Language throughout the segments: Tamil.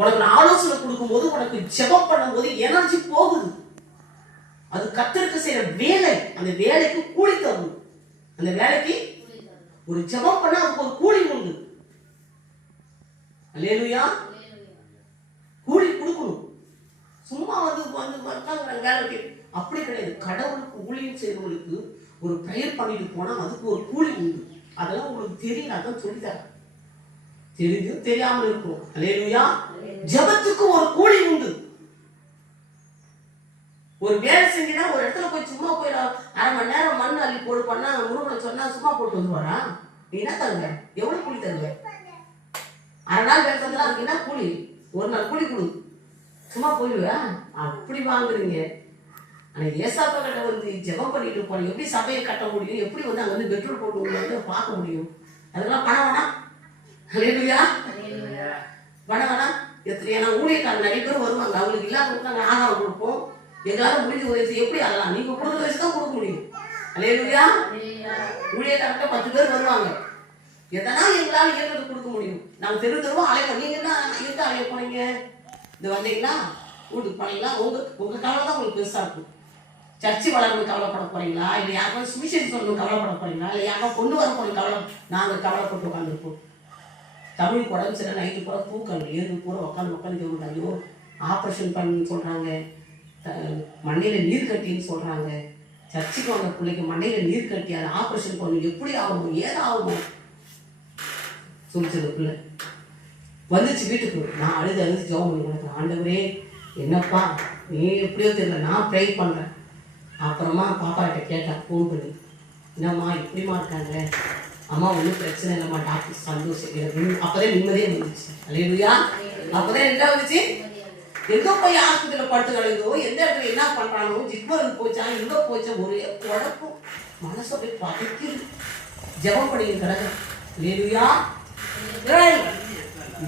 உனக்கு ஆலோசனை கொடுக்கும்போது, உனக்கு ஜெபம் பண்ணும்போது எனர்ஜி போகுது. அது கர்த்தருக்கு செய்யற வேலை. அந்த வேலைக்கு கூலி தரணும். அந்த வேலைக்கு ஒரு ஜெபம் பண்ணா அதுக்கு ஒரு கூலி உண்டு. அல்லேலூயா. கூலி கொடுக்கணும். சும்மா வேலைக்கு அப்படி கிடையாது. கடவுளுக்கு ஊழியம் செய்யறவங்களுக்கு ஒரு பிரேயர் பண்ணிட்டு போனா அதுக்கு ஒரு கூலி உண்டு. அதெல்லாம் உங்களுக்கு தெரியல, அதான் சொல்லித்தரேன். தெரிஞ்சு தெரியாமல் இருக்கும். அல்லேலூயா. ஜெபத்துக்கு ஒரு கூலி உண்டு. ஒரு வேலை செஞ்சினா ஒரு இடத்துல போய் சும்மா போய் 1/2 மணி நேரம் மண் அள்ளி போடு பண்ணா முருகனை சொன்னா சும்மா போட்டு வந்துவாரா? நீ என்ன தருவ? எவ்வளவு கூலி தருவ? 1/2 நாள் வேலை செஞ்சா அதுக்கு என்ன கூலி? 1 நாள் கூலி கொடு. சும்மா போயிடுவா? அப்படி வாங்குறீங்க. ஆனா ஏசாப்பா கிட்ட வந்து ஜெபம் பண்ணிட்டு போன எப்படி சபையை கட்ட முடியும்? எப்படி வந்து அங்க வந்து பெட்ரோல் போட்டு பார்க்க முடியும்? அதெல்லாம் பணம் வேணாம். அல்லேலூயா. பணம் வேணாம். ஏன்னா ஊழியக்காரர் நிறைய பேர் வருவாங்க. அவங்களுக்கு இல்லாதவங்களுக்கு நாங்கள் ஆகாரம் கொடுப்போம். எங்களால முடிஞ்ச உதவி எப்படி அதெல்லாம் நீங்க கொடுக்குற வயசு தான் கொடுக்க முடியும். அல்லேலூயா. ஊழியக்காரர்கிட்ட 10 பேர் வருவாங்க. எதனா எங்களால இயற்கை கொடுக்க முடியும். நாங்க தெருவா அலைவோம். நீங்க என்ன எங்க அலைய போனீங்க? இந்த வந்தீங்களா? வீட்டுக்கு போனீங்களா? உங்க கவலை தான் உங்களுக்கு பெருசா இருக்கும். சர்ச்சு வளர்ந்து கவலைப்பட போறீங்களா? இல்லை யாருக்கும் சுவிசேஷம் சொல்லணும் கவலைப்பட போறீங்களா? இல்லை யாரும் கொண்டு வர போறீங்க கவலை? நாங்கள் கவலைப்பட்டு உட்காந்துருப்போம். தமிழ் உடம்பு சரி நைட்டு கூட தூக்கம் ஏழு கூட உட்காந்து ஐயோ ஆப்ரேஷன் பண்ணு சொல்றாங்க, மண்டையில நீர் கட்டின்னு சொல்றாங்க. சர்ச்சுக்கு வந்த பிள்ளைக்கு மண்டையில நீர் கட்டி அதை ஆப்ரேஷன் பண்ணு, எப்படி ஆகும் ஏது ஆகும் சொல்லிச்சது பிள்ளை வந்துச்சு வீட்டுக்கு. நான் அழுது ஜெபம் பண்ணி கொடுத்தேன். ஆண்டவரே என்னப்பா நீ எப்படியோ தெரியல, நான் ப்ரே பண்றேன். அப்புறமா பாப்பா கிட்ட கேட்டேன் ஃபோன் பண்ணி, என்னம்மா இப்படிமா இருக்காங்க? அம்மா ஒன்றும் பிரச்சனை இல்லைம்மா, டாக்டர் சந்தோஷம். எனக்கு அப்போதான் நிம்மதியே வந்துச்சு. அல்லேலூயா. அப்போதான் என்ன வந்துச்சு? எங்கே போய் ஆஸ்பத்திரியில் படுத்து கிடக்குதோ, எந்த இடத்துல என்ன பண்ணுறானோ, ஜிக்மருக்கு போச்சா எங்கே போச்சா ஒரே குழப்பம். மனசை போய் பதைக்குது. ஜெபம் பண்ணி கிடக்கு. அல்லேலூயா.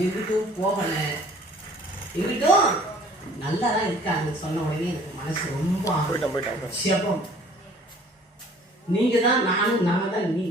எங்கிட்டும் போகலை, எங்கிட்டும் நல்லா தான் இருக்காங்க சொன்ன உடனே எனக்கு மனசு ரொம்ப ஜெபம். நீங்க தான் நானும், நான் தான் நீ.